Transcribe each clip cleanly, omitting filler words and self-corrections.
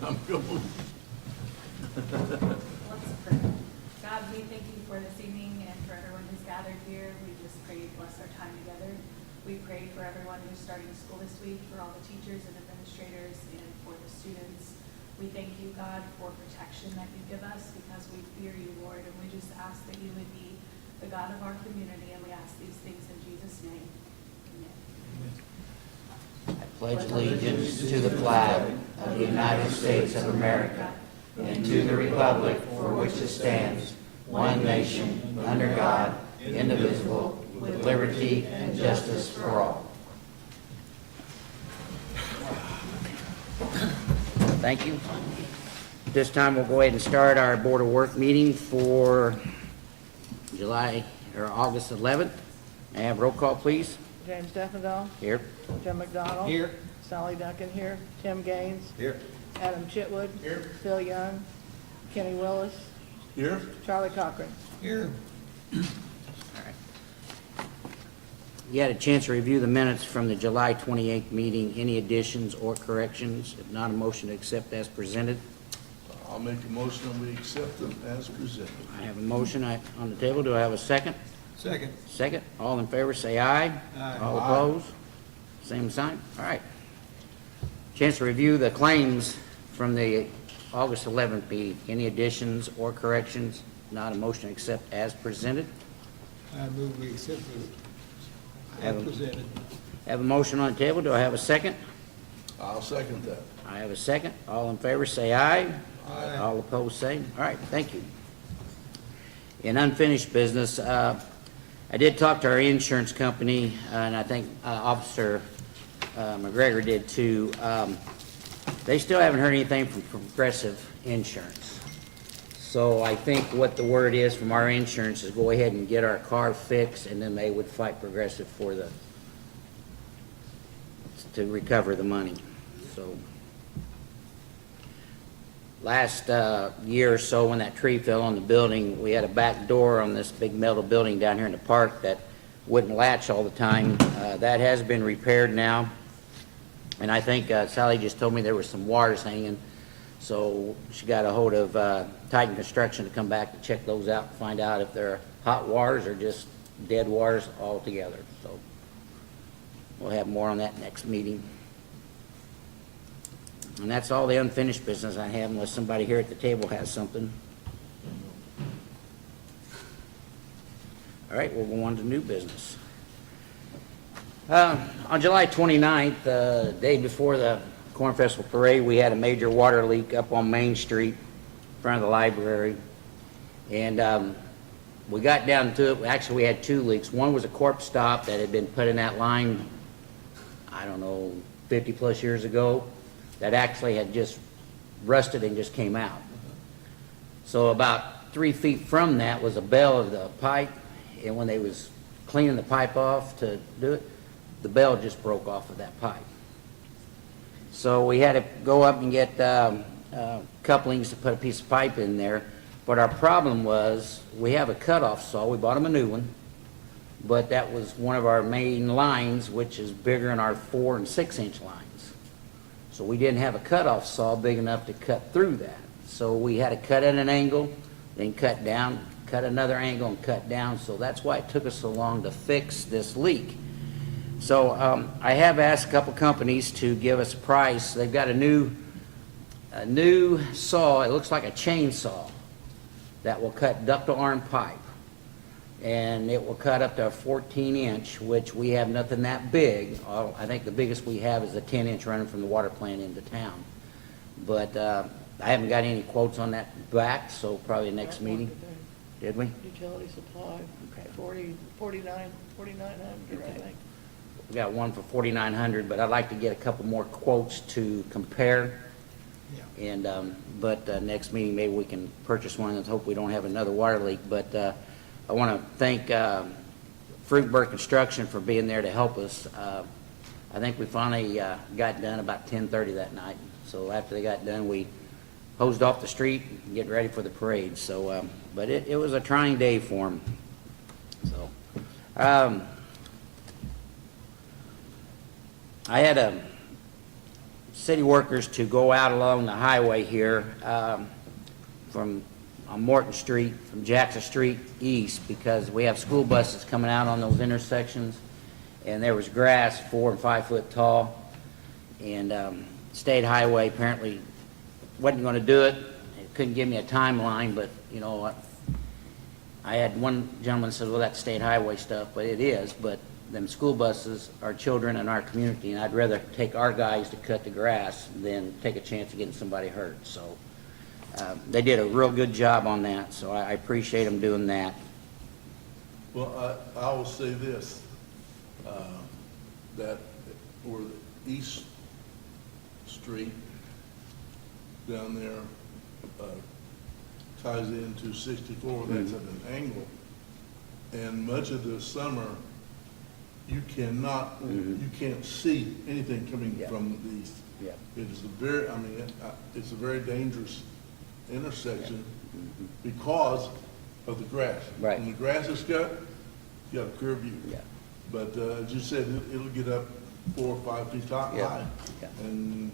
time ago. Let's pray. God, we thank you for this evening and for everyone who's gathered here. We just pray you bless our time together. We pray for everyone who's starting school this week, for all the teachers and administrators, and for the students. We thank you, God, for protection that you give us because we fear you, Lord, and we just ask that you would be the God of our community, and we ask these things in Jesus' name. Amen. I pledge allegiance to the flag of the United States of America and to the republic for which it stands, one nation, under God, indivisible, with liberty and justice for all. Thank you. This time we'll go ahead and start our Board of Work meeting for August 11th. May I have roll call, please? James Steffendahl. Here. Jim McDonald. Here. Sally Duncan here. Tim Gaines. Here. Adam Chitwood. Here. Phil Young. Kenny Willis. Here. Charlie Cochran. Here. You had a chance to review the minutes from the July 28th meeting. Any additions or corrections? If not, a motion to accept as presented. I'll make a motion that we accept them as presented. I have a motion on the table. Do I have a second? Second. Second. All in favor, say aye. Aye. All opposed? Same sign. All right. Chance to review the claims from the August 11th meeting. Any additions or corrections? Not, a motion to accept as presented. I move we accept Have the a- presented. Have a motion on the table. Do I have a second? I'll second that. I have a second. All in favor, say aye. Aye. All opposed, same. All right, thank you. In unfinished business, I did talk to our insurance company, and I think Officer McGregor did too. They still haven't heard anything from Progressive Insurance. So I think what the word is from our insurance is go ahead and get our car fixed, and then they would fight Progressive to recover the money. So last year or so, when that tree fell on the building, we had a back door on this big metal building down here in the park that wouldn't latch all the time. That has been repaired now, and I think Sally just told me there were some wires hanging, so she got a hold of Titan Construction to come back to check those out and find out if they're hot wires or just dead wires altogether. So we'll have more on that next meeting. And that's all the unfinished business I have, unless somebody here at the table has something. All right, we'll go on to new business. On July 29th, the day before the Corn Festival Parade, we had a major water leak up on Main Street in front of the library. And we got down to it. Actually, we had two leaks. One was a corpse stop that had been put in that line, I don't know, 50 plus years ago, that actually had just rusted and just came out. So about 3 feet from that was a bell of the pipe, and when they was cleaning the pipe off to do it, the bell just broke off of that pipe. So we had to go up and get couplings to put a piece of pipe in there. But our problem was we have a cutoff saw. We bought them a new one, but that was one of our main lines, which is bigger than our 4 and 6 inch lines. So we didn't have a cutoff saw big enough to cut through that. So we had to cut at an angle, then cut down, cut another angle, and cut down. So that's why it took us so long to fix this leak. So I have asked a couple companies to give us a price. They've got a new saw. It looks like a chainsaw that will cut ductile iron pipe. And it will cut up to a 14-inch, which we have nothing that big. I think the biggest we have is a 10-inch running from the water plant into town. But I haven't got any quotes on that back, so probably next meeting. Did we? Utility supply. Okay. 4,900, I think. We got one for 4,900, but I'd like to get a couple more quotes to compare. Yeah. And but next meeting maybe we can purchase one. Let's hope we don't have another water leak. But I want to thank Fruitburg Construction for being there to help us. I think we finally got done about 10:30 that night. So after they got done, we hosed off the street and get ready for the parade. So, but it was a trying day for them. So, I had city workers to go out along the highway here on Morton Street, from Jackson Street east, because we have school buses coming out on those intersections, and there was grass 4 and 5 foot tall, and State Highway apparently wasn't going to do it. It couldn't give me a timeline, but, you know, I had one gentleman said, well, that's State Highway stuff, but it is, but them school buses are children in our community, and I'd rather take our guys to cut the grass than take a chance of getting somebody hurt. So they did a real good job on that, so I appreciate them doing that. Well, I will say this, that where the East Street down there ties into 64, that's at an angle. And much of the summer, you cannot, you can't see anything coming Yeah. from the east. Yeah. It is a very, I mean, it's a very dangerous intersection because of the grass. Right. When the grass is cut, you got a clear view. Yeah. But as you said, it'll get up 4 or 5 feet high. Yeah. Yeah. And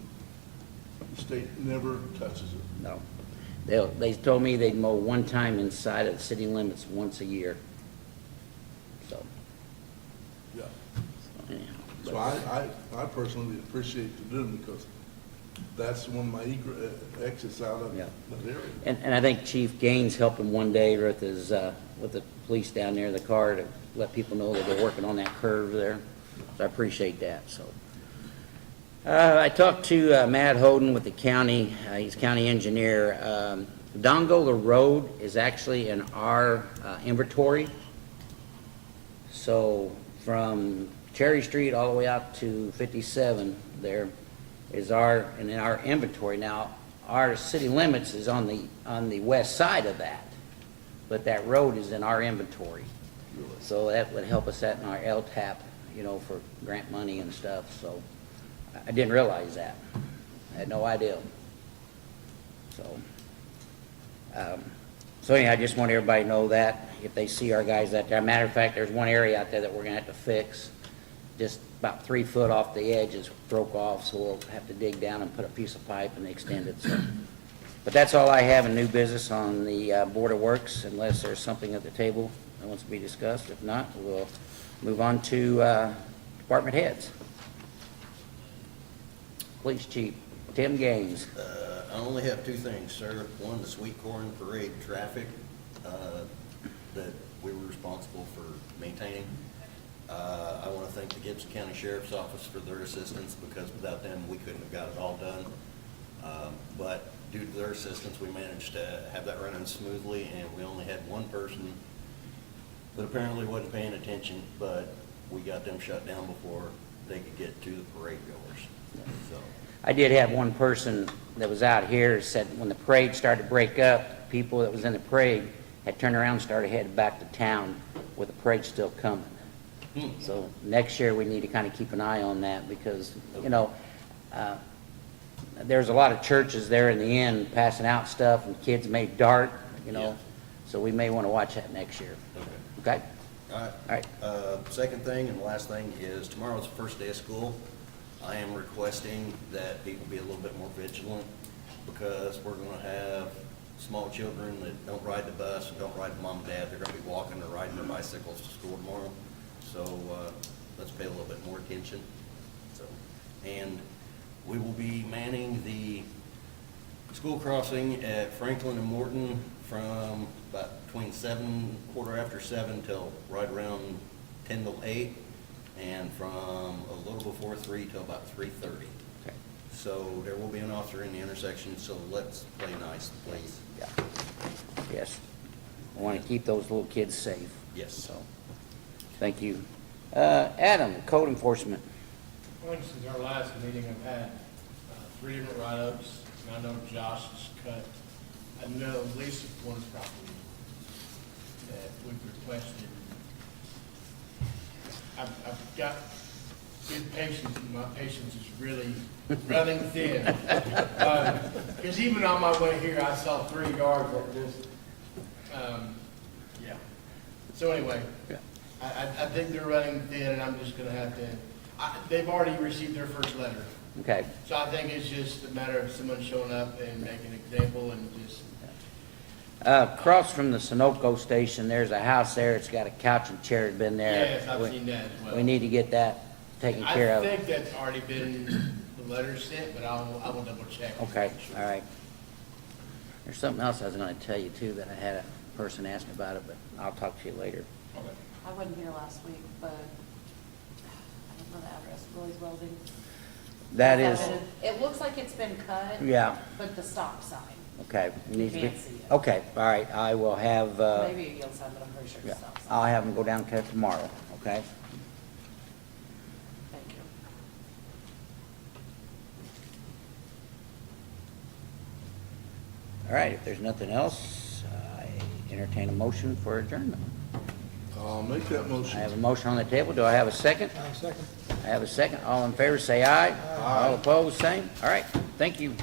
the state never touches it. No. They told me they'd mow one time inside of the city limits once a year. So, Yeah. anyhow. So I personally appreciate the doing because that's one of my exits out of Yeah. that area. And I think Chief Gaines helped him one day with his, with the police down there in the car to let people know that they're working on that curve there. So I appreciate that, so. I talked to Matt Holden with the county, he's county engineer. Dongola Road is actually in our inventory. So from Cherry Street all the way out to 57 there is in our inventory. Now, our city limits is on the west side of that, but that road is in our inventory. So that would help us out in our LTAP, you know, for grant money and stuff, so. I didn't realize that. I had no idea. So anyhow, I just want everybody to know that if they see our guys out there. Matter of fact, there's one area out there that we're gonna have to fix. Just about 3 foot off the edge is broke off, so we'll have to dig down and put a piece of pipe and extend it, so. But that's all I have in new business on the Board of Works, unless there's something at the table that wants to be discussed. If not, we'll move on to department heads. Police Chief Tim Gaines. I only have 2 things, sir. One, the Sweet Corn Parade traffic that we were responsible for maintaining. I want to thank the Gibson County Sheriff's Office for their assistance because without them, we couldn't have got it all done. But due to their assistance, we managed to have that running smoothly, and we only had one person that apparently wasn't paying attention, but we got them shut down before they could get to the parade goers. So. I did have one person that was out here said when the parade started to break up, people that was in the parade had turned around and started heading back to town with the parade still coming. So next year we need to kind of keep an eye on that because, you know, there's a lot of churches there in the end passing out stuff and kids may dart, you know. Yeah. So we may want to watch that next year. Okay. Okay? All right. All right. Second thing and last thing is tomorrow's the first day of school. I am requesting that people be a little bit more vigilant because we're going to have small children that don't ride the bus and don't ride with mom and dad. They're going to be walking or riding their bicycles to school tomorrow. So let's pay a little bit more attention. So, and we will be manning the school crossing at Franklin and Morton from about between 7:15 till right around 10 till 8, and from a little before 3 till about 3:30. Okay. So there will be an officer in the intersection, so let's play nice, please. Yeah. Yes. I want to keep those little kids safe. Yes. So, thank you. Adam, code enforcement. Well, since our last meeting, I've had 3 different write-ups, and I know Josh has cut, I know at least one property that we've requested. I've got good patience, and my patience is really running thin. Because even on my way here, I saw 3 yards that just, yeah. So anyway, Yeah. I think they're running thin, and I'm just gonna have to, they've already received their first letter. Okay. So I think it's just a matter of someone showing up and making an example and just, Across from the Sunoco station, there's a house there. It's got a couch and chair that's been there. yes, I've seen that as well. We need to get that taken care I of. think that's already been, the letter sent, but I will double check. Okay, all right. There's something else I was gonna tell you too, that I had a person ask me about it, but I'll talk to you later. Okay. I wasn't here last week, but I don't know the address, Willie's Welding. That is, It looks like it's been cut. yeah, But the stop sign, okay. It needs to be- Can't see it. Okay, all right, I will have, maybe a yield sign, but I'm pretty sure yeah, it's stop sign. I'll have them go down and cut it tomorrow, okay? Thank you. All right, if there's nothing else, I entertain a motion for adjournment. I'll make that I motion. have a motion on the table. Do I have a second? Second. I have a second. All in favor, say aye. All opposed, same. All right, thank you.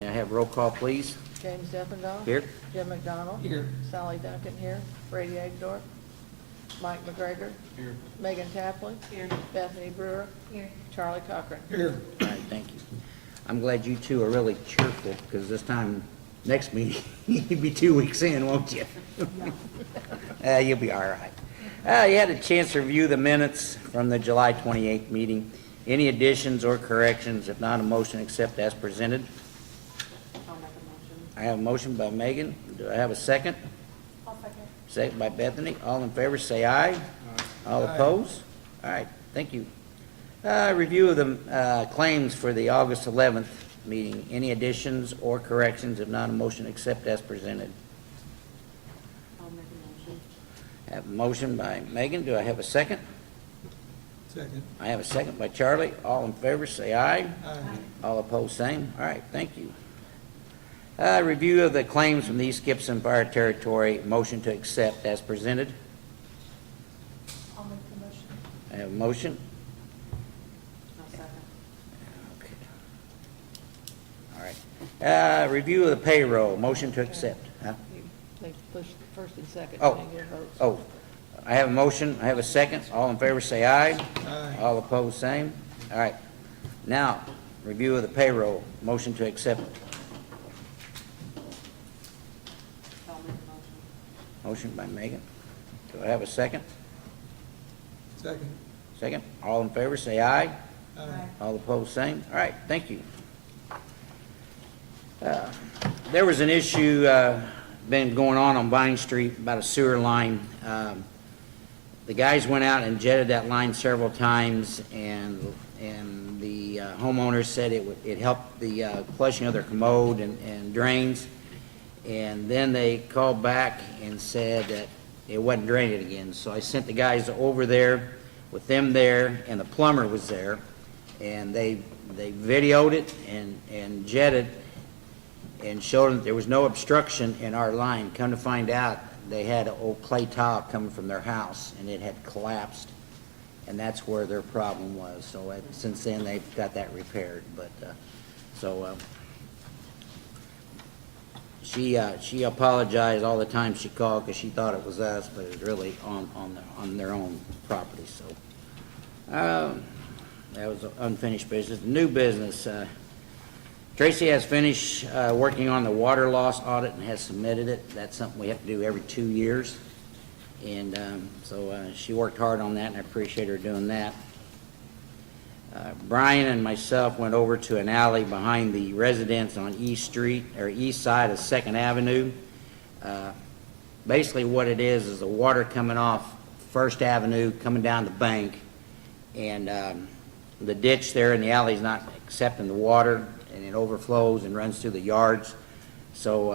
May I have roll call, please? James Effendahl. Here. Jim McDonald. Here. Sally Duncan here. Brady Egdorf. Mike McGregor. Here. Megan Tapley. Here. Bethany Brewer. Here. Charlie Cochran. Here. All right, thank you. I'm glad you two are really cheerful, because this time, next meeting, you'll be 2 weeks in, won't you? You'll be all right. You had a chance to review the minutes from the July 28th meeting. Any additions or corrections? If not, a motion accept as presented. I'll make a motion. I have a motion by Megan. Do I have a second? I'll second. Second by Bethany. All in favor, say aye. All opposed? All right, thank you. Review of the claims for the August 11th meeting. Any additions or corrections? If not, a motion accept as presented. I'll make a motion. Have a motion by Megan. Do I have a second? Second. I have a second by Charlie. All in favor, say aye. Aye. All opposed, same. All right, thank you. Review of the claims from the East Gibson Fire Territory. Motion to accept as presented. I'll make the motion. I have a motion. No second. Okay. All right. Review of the payroll. Motion to accept. Huh? They pushed first and second, Oh. didn't get votes. Oh, I have a motion. I have a second. All in favor, say aye. Aye. All opposed, same. All right. Now, review of the payroll. Motion to accept. I'll make the motion. Motion by Megan. Do I have a second? Second. Second. All in favor, say aye. Aye. All opposed, same. All right, thank you. There was an issue been going on Vine Street about a sewer line. The guys went out and jetted that line several times, and the homeowners said it helped the flushing of their commode and drains. And then they called back and said that it wasn't draining again. So I sent the guys over there with them there, and the plumber was there, and they videoed it and jetted and showed them that there was no obstruction in our line. Come to find out, they had an old clay tile coming from their house, and it had collapsed, and that's where their problem was. So since then, they've got that repaired. But she apologized all the time she called because she thought it was us, but it was really on their own property. So that was unfinished business. New business. Tracy has finished working on the water loss audit and has submitted it. That's something we have to do every 2 years. And so she worked hard on that, and I appreciate her doing that. Brian and myself went over to an alley behind the residence on East Street, or east side of 2nd Avenue. Basically what it is the water coming off 1st Avenue, coming down the bank, and the ditch there in the alley is not accepting the water, and it overflows and runs through the yards. So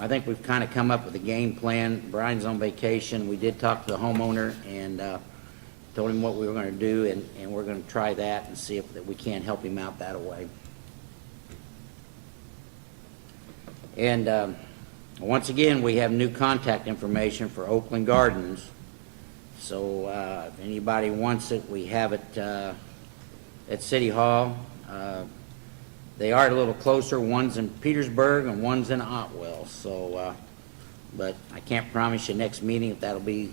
I think we've kind of come up with a game plan. Brian's on vacation. We did talk to the homeowner and told him what we were going to do, and we're going to try that and see if we can help him out that way. And once again, we have new contact information for Oakland Gardens. So if anybody wants it, we have it at City Hall. They are a little closer. One's in Petersburg and one's in Otwell. So, but I can't promise you next meeting if that'll be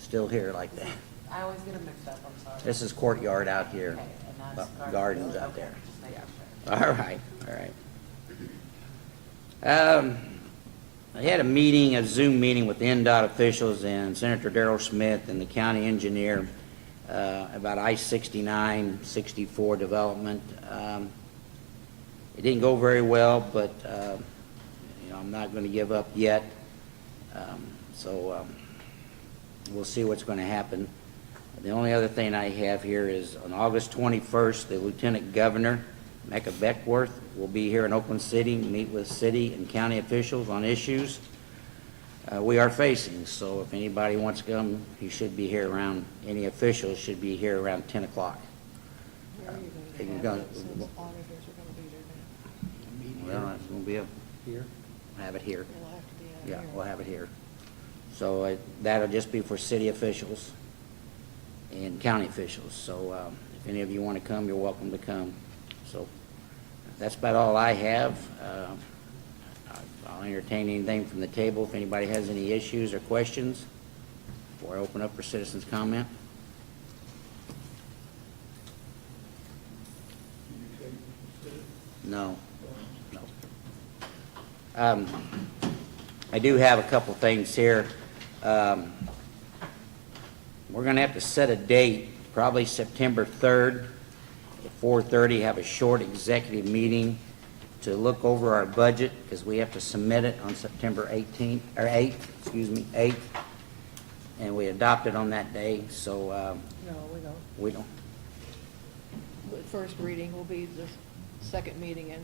still here like that. I always get them mixed up, I'm sorry. This is Courtyard out here. Okay, and that's but Gardens out Okay, there. just making Yeah. sure. All right, all right. I had a meeting, a Zoom meeting with the NDOT officials and Senator Darrell Smith and the county engineer about I-69, 64 development. It didn't go very well, but I'm not going to give up yet. We'll see what's going to happen. The only other thing I have here is on August 21st, the Lieutenant Governor, Mecca Beckworth, will be here in Oakland City, meet with city and county officials on issues we are facing. So if anybody wants to come, he should be here around, any officials should be here around 10 o'clock. Where are you They going can to have go- it since auditors are going to be there now? Well, it's going to be up here. Have it here. It'll have to be out Yeah, here. we'll have it here. So that'll just be for city officials and county officials. So if any of you want to come, you're welcome to come. So that's about all I have. I'll entertain anything from the table if anybody has any issues or questions before I open up for citizens' comment. No, no. I do have a couple things here. We're going to have to set a date, probably September 3rd at 4:30, have a short executive meeting to look over our budget, because we have to submit it on September 18th, or 8th, and we adopt it on that day, so No, we don't. we don't, The first reading will be the second meeting in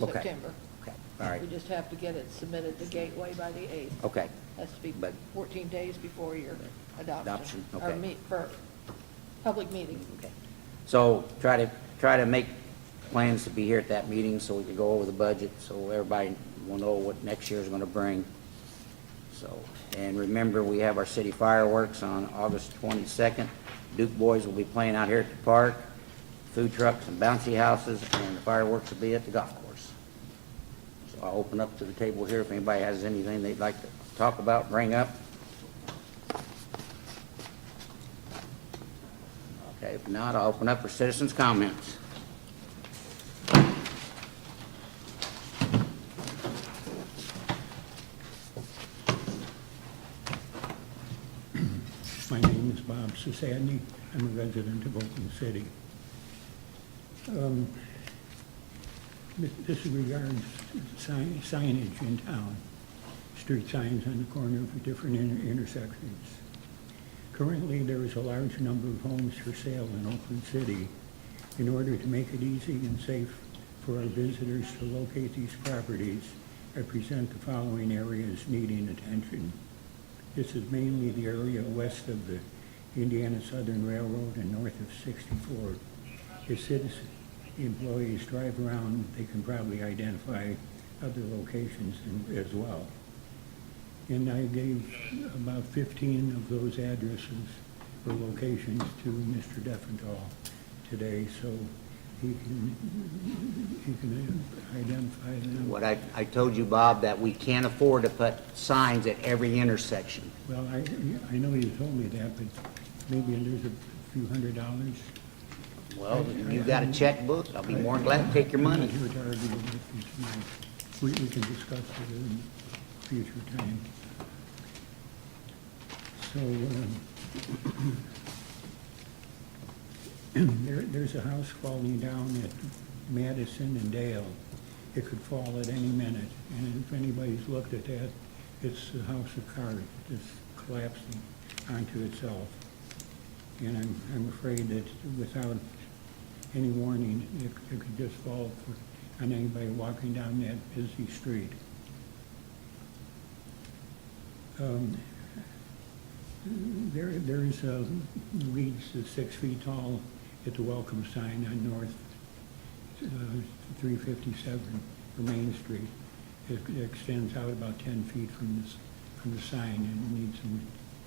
Okay. September. okay. All right. We just have to get it submitted to Gateway by the 8th. Okay, Has to be But- 14 days before your adoption. Adoption, Or okay. for public meeting. okay. So try to make plans to be here at that meeting so we can go over the budget, so everybody will know what next year's gonna bring. So, and remember, we have our city fireworks on August 22nd. Duke boys will be playing out here at the park, food trucks and bouncy houses, and the fireworks will be at the golf course. So I'll open up to the table here if anybody has anything they'd like to talk about, bring up. Okay, if not, I'll open up for citizens' comments. My name is Bob Sasadny. I'm a resident of Oakland City. This regards signage in town, street signs on the corner of different intersections. Currently, there is a large number of homes for sale in Oakland City. In order to make it easy and safe for our visitors to locate these properties, I present the following areas needing attention. This is mainly the area west of the Indiana Southern Railroad and north of 64. As citizen employees drive around, they can probably identify other locations as well. And I gave about 15 of those addresses or locations to Mr. Deffenthal today, so he can identify them. What I told you, Bob, that we can't afford to put signs at every intersection. Well, I know you told me that, but maybe there's a few $100. Well, you've got a checkbook, I'll be more than glad to take your money. I'm not here to argue with you tonight. We can discuss it in a future time. So, there's a house falling down at Madison and Dale. It could fall at any minute, and if anybody's looked at that, it's a house of cards, just collapsing onto itself. And I'm afraid that without any warning, it could just fall on anybody walking down that busy street. There's weeds 6 feet tall at the welcome sign on North 357 for Main Street. It extends out about 10 feet from the sign and needs some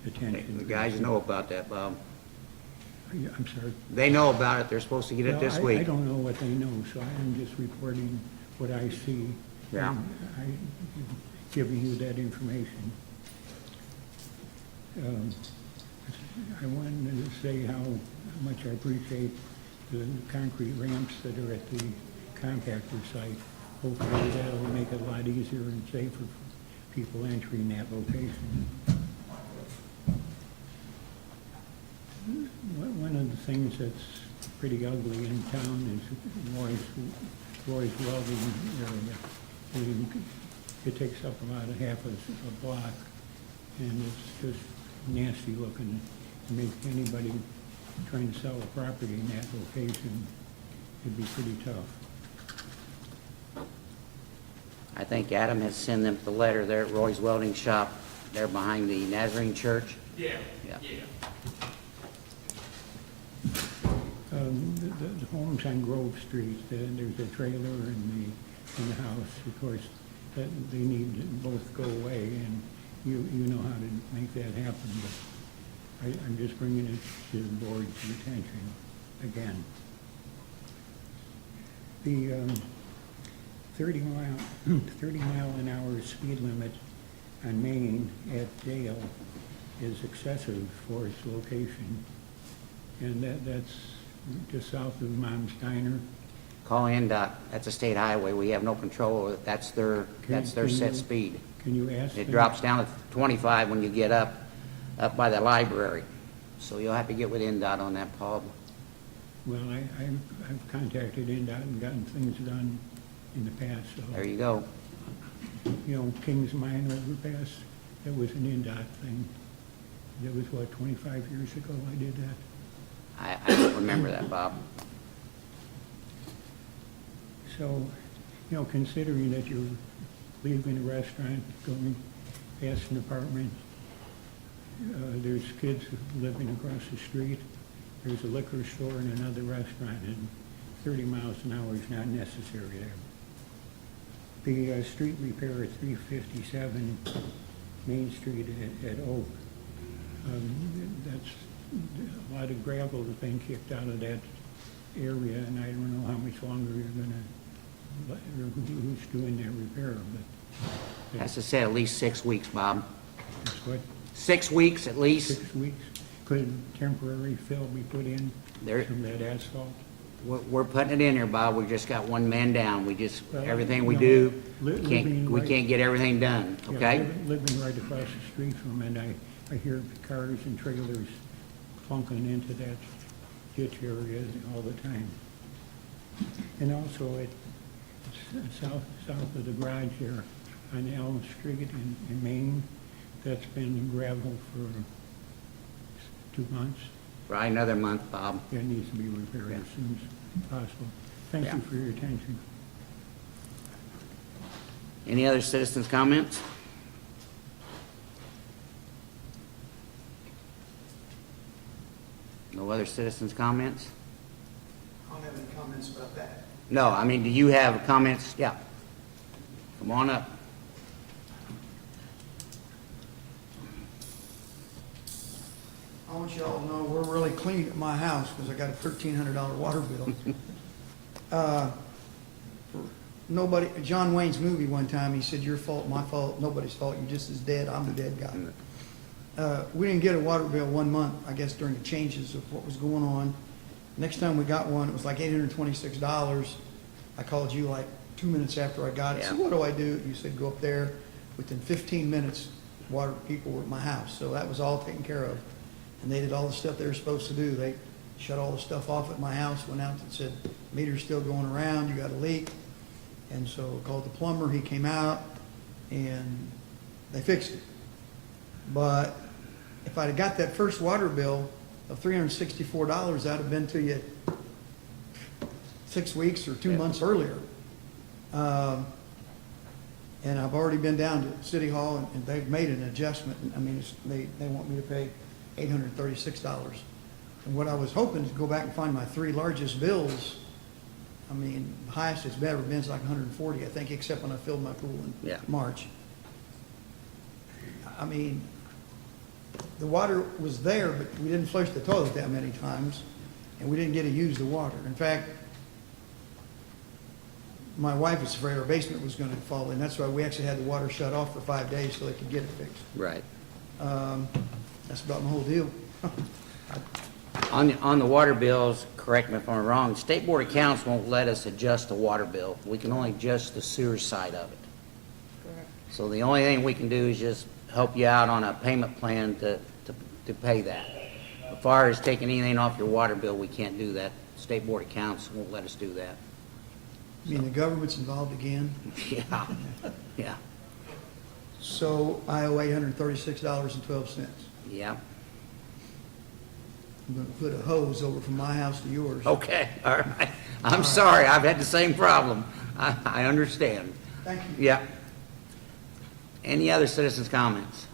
attention. The guys know about that, Bob. I'm sorry. They know about it, they're supposed to get it Well, this I week. don't know what they know, so I'm just reporting what I see. Yeah. And I'm giving you that information. I wanted to say how much I appreciate the concrete ramps that are at the compactor site. Hopefully that'll make it a lot easier and safer for people entering that location. One of the things that's pretty ugly in town is Roy's Welding area. It takes up about a half a block, and it's just nasty looking. To make anybody trying to sell a property in that location, it'd be pretty tough. I think Adam has sent them the letter there at Roy's Welding Shop, there behind the Nazarene Church. Yeah. Yeah. The homes on Grove Street, there's a trailer in the house, of course, that they need to both go away, and you know how to make that happen, but I'm just bringing it to the board's attention again. The 30 mile an hour speed limit on Main at Dale is excessive for its location, and that's just south of Mom's Diner. Call NDOT, that's a state highway, we have no control over it, that's their Can set you- speed. Can you ask It them? drops down to 25 when you get up by the library. So you'll have to get with NDOT on that, Paul. Well, I've contacted NDOT and gotten things done in the past, so. There you go. You know, Kings Mine overpass, that was an NDOT thing. That was, what, 25 years ago I did that? I don't remember that, Bob. So, You know, considering that you're leaving a restaurant, going past an apartment, there's kids living across the street, there's a liquor store and another restaurant, and 30 miles an hour is not necessary there. The street repair at 357 Main Street at Oak, that's a lot of gravel has been kicked out of that area, and I don't know how much longer you're gonna, or who's doing that repair, but Has to say at least 6 weeks, Bob. that's what, 6 weeks at least. 6 weeks? Could temporary fill be put in There, from that asphalt? we're putting it in there, Bob. We just got one man down. We just, Well, everything we no, do, living we right- can't get everything done, Yeah, okay? Living right across the street from it, I hear cars and trailers plunking into that ditch area all the time. And also, it's south of the garage there on Elm Street in Maine, that's been gravel for 2 months. Right, another month, Bob. That needs to be repaired as soon as possible. Thank Yeah. you for your attention. Any other citizens' comments? No other citizens' comments? I don't have any comments about that. No, I mean, do you have comments? Yeah. Come on up. I want you all to know we're really clean at my house because I got a $1,300 water bill. Nobody, John Wayne's movie one time, he said, your fault, my fault, nobody's fault, you're just as dead, I'm the dead guy. We didn't get a water bill 1 month, I guess during the changes of what was going on. Next time we got one, it was like $826. I called you like 2 minutes after I got it. So Yeah. what do I do? You said, go up there. Within 15 minutes, water people were at my house. So that was all taken care of. And they did all the stuff they were supposed to do. They shut all the stuff off at my house, went out and said, meter's still going around, you got a leak. And so I called the plumber, he came out, and they fixed it. But if I'd have got that first water bill of $364, that'd have been to you 6 weeks or 2 months earlier. And I've already been down to City Hall, and they've made an adjustment. I mean, they want me to pay $836. And what I was hoping is go back and find my 3 largest bills. I mean, the highest it's ever been is like 140, I think, except when I filled my pool in Yeah. March. I mean, the water was there, but we didn't flush the toilet that many times, and we didn't get to use the water. In fact, my wife was afraid our basement was gonna fall in. That's why we actually had the water shut off for 5 days so they could get it fixed. Right. That's about my whole deal. On the water bills, correct me if I'm wrong, State Board of Accounts won't let us adjust the water bill. We can only adjust the sewer side of it. Correct. So the only thing we can do is just help you out on a payment plan to pay that. As far as taking anything off your water bill, we can't do that. State Board of Accounts won't let us do that. I mean, the government's involved again. Yeah, yeah, So I owe $836.12. yeah. I'm gonna put a hose over from my house to yours. Okay, all right. I'm sorry, I've had the same problem. I understand. Thank you. Yeah. Any other citizens' comments?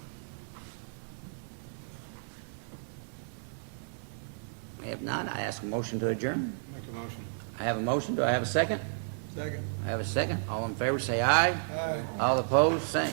If not, I ask a motion to adjourn. Make a motion. I have a motion. Do I have a second? Second. I have a second. All in favor, say aye. Aye. All opposed, same.